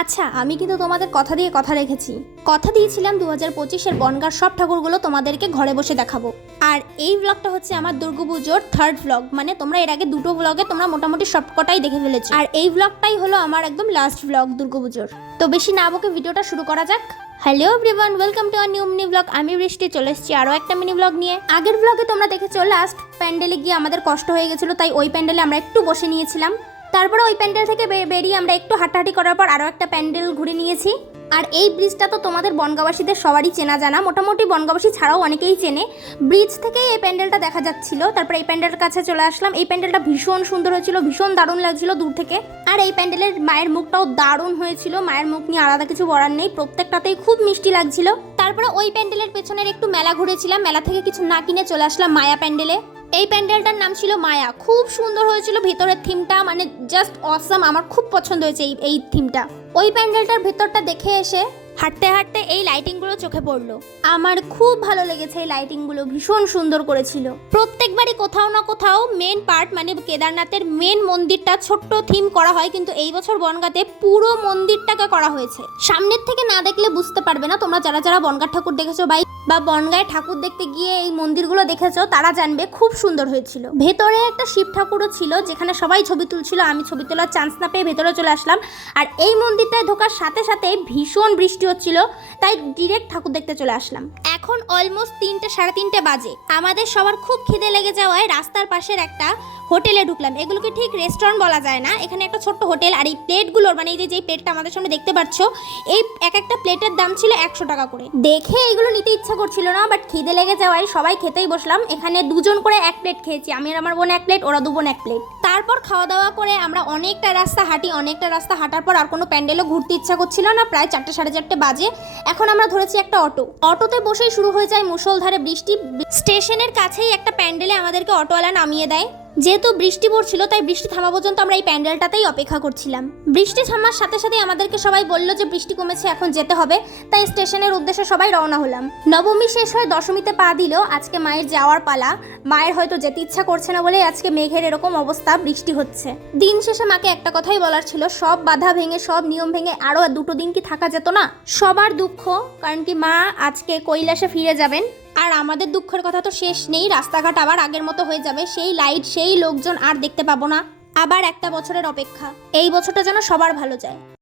আচ্ছা, আমি কিন্তু তোমাদের কথা দিয়ে কথা রেখেছি। কথা দিয়েছিলাম 2025-এর বনগাঁর সব ঠাকুরগুলো তোমাদেরকে ঘরে বসে দেখাবো। আর এই ব্লগটা হচ্ছে আমার দুর্গাপুজোর থার্ড ব্লগ, মানে তোমরা এর আগে দুটো ব্লগে তোমরা মোটামুটি সবকটাই দেখে ফেলেছো, আর এই ব্লগটাই হলো আমার একদম লাস্ট ব্লগ দুর্গাপুজোর। তো বেশি না বকে ভিডিওটা শুরু করা যাক। Hello everyone, welcome to our new mini vlog. আমি বৃষ্টি চলে এসেছি আরও একটা মিনি ব্লগ নিয়ে। আগের ব্লগে তোমরা দেখেছো লাস্ট প্যান্ডেলে গিয়ে আমাদের কষ্ট হয়ে গেছিলো, তাই ওই প্যান্ডেলে আমরা একটু বসে নিয়েছিলাম। তারপরে ওই প্যান্ডেল থেকে বেরিয়ে আমরা একটু হাঁটাহাঁটি করার পর আরও একটা প্যান্ডেল ঘুরে নিয়েছি। আর এই ব্রিজটা তো তোমাদের বনগাঁবাসীদের সবারই চেনা জানা, মোটামুটি বনগাঁবাসী ছাড়াও অনেকেই চেনে। ব্রিজ থেকেই এই প্যান্ডেলটা দেখা যাচ্ছিল। তারপরে এই প্যান্ডেলের কাছে চলে আসলাম। এই প্যান্ডেলটা ভীষণ সুন্দর হয়েছিল, ভীষণ দারুণ লাগছিল দূর থেকে। আর এই প্যান্ডেলের মায়ের মুখটাও দারুণ হয়েছিল। মায়ের মুখ নিয়ে আলাদা কিছু বলার নেই, প্রত্যেকটাতেই খুব মিষ্টি লাগছিল। তারপরে ওই প্যান্ডেলের পেছনের একটু মেলা ঘুরেছিলাম, মেলা থেকে কিছু না কিনে চলে আসলাম মায়া প্যান্ডেলে। এই প্যান্ডেলটার নাম ছিল মায়া, খুব সুন্দর হয়েছিল ভিতরের থিমটা, মানে জাস্ট অসাম। আমার খুব পছন্দ হয়েছে এই থিমটা। ওই প্যান্ডেলটার ভেতরটা দেখে এসে হাঁটতে হাঁটতে এই লাইটিংগুলো চোখে পড়লো। আমার খুব ভালো লেগেছে এই লাইটিংগুলো, ভীষণ সুন্দর করেছিল। প্রত্যেকবারই কোথাও না কোথাও মেন পার্ট, মানে কেদারনাথের মেন মন্দিরটা ছোট্ট থিম করা হয়, কিন্তু এই বছর বনগাঁতে পুরো মন্দিরটাকে করা হয়েছে। সামনের থেকে না দেখলে বুঝতে পারবে না, তোমরা যারা যারা বনগাঁ ঠাকুর দেখেছো বা বনগাঁয় ঠাকুর দেখতে গিয়ে এই মন্দিরগুলো দেখেছো তারা জানবে খুব সুন্দর হয়েছিল। ভেতরে একটা শিব ঠাকুরও ছিল, যেখানে সবাই ছবি তুলছিল। আমি ছবি তোলার চান্স না পেয়ে ভেতরে চলে আসলাম। আর এই মন্দিরটায় ঢোকার সাথে সাথে ভীষণ বৃষ্টি হচ্ছিল, তাই ডিরেক্ট ঠাকুর দেখতে চলে আসলাম। এখন অলমোস্ট 3টে সাড়ে 3টে বাজে। আমাদের সবার খুব খিদে লেগে যাওয়ায় রাস্তার পাশের একটা হোটেলে ঢুকলাম। এগুলোকে ঠিক রেস্টুরেন্ট বলা যায় না, এখানে একটা ছোট্ট হোটেল। আর এই প্লেটগুলোর, মানে এই যে প্লেটটা আমাদের সামনে দেখতে পাচ্ছ, এই এক একটা প্লেটের দাম ছিল 100 টাকা করে। দেখে এগুলো নিতে ইচ্ছা করছিল না, বাট খিদে লেগে যাওয়ায় সবাই খেতেই বসলাম। এখানে দুজন করে এক প্লেট খেয়েছি, আমি আর আমার বোন এক প্লেট, ওরা দুবোন এক প্লেট। তারপর খাওয়া দাওয়া করে আমরা অনেকটা রাস্তা হাঁটার পর আর কোনো প্যান্ডেলও ঘুরতে ইচ্ছা করছিল না। প্রায় 4টে সাড়ে 4টে বাজে। এখন আমরা ধরেছি একটা অটোতে বসেই শুরু হয়ে যায় মুষলধারে বৃষ্টি। স্টেশনের কাছেই একটা প্যান্ডেলে আমাদেরকে অটোওয়ালা নামিয়ে দেয়। যেহেতু বৃষ্টি পড়ছিল তাই বৃষ্টি থামা পর্যন্ত আমরা এই প্যান্ডেলটাতেই অপেক্ষা করছিলাম। বৃষ্টি থামার সাথে সাথে আমাদেরকে সবাই বললো যে বৃষ্টি কমেছে, এখন যেতে হবে। তাই স্টেশনের উদ্দেশ্যে সবাই রওনা হলাম। নবমী শেষ হয়ে দশমীতে পা দিল, আজকে মায়ের যাওয়ার পালা। মায়ের হয়তো যেতে ইচ্ছা করছে না বলে আজকে মেঘের এরকম অবস্থা, বৃষ্টি হচ্ছে। দিন শেষে মাকে একটা কথাই বলার ছিল, সব বাধা ভেঙে সব নিয়ম ভেঙে আরও 2টো দিন কি থাকা যেত না? সবার দুঃখ, কারণ কি মা আজকে কৈলাসে ফিরে যাবেন। আর আমাদের দুঃখের কথা তো শেষ নেই, রাস্তাঘাট আবার আগের মতো হয়ে যাবে, সেই লাইট সেই লোকজন আর দেখতে পাবো না। আবার একটা বছরের অপেক্ষা, এই বছরটা যেন সবার ভালো যায়।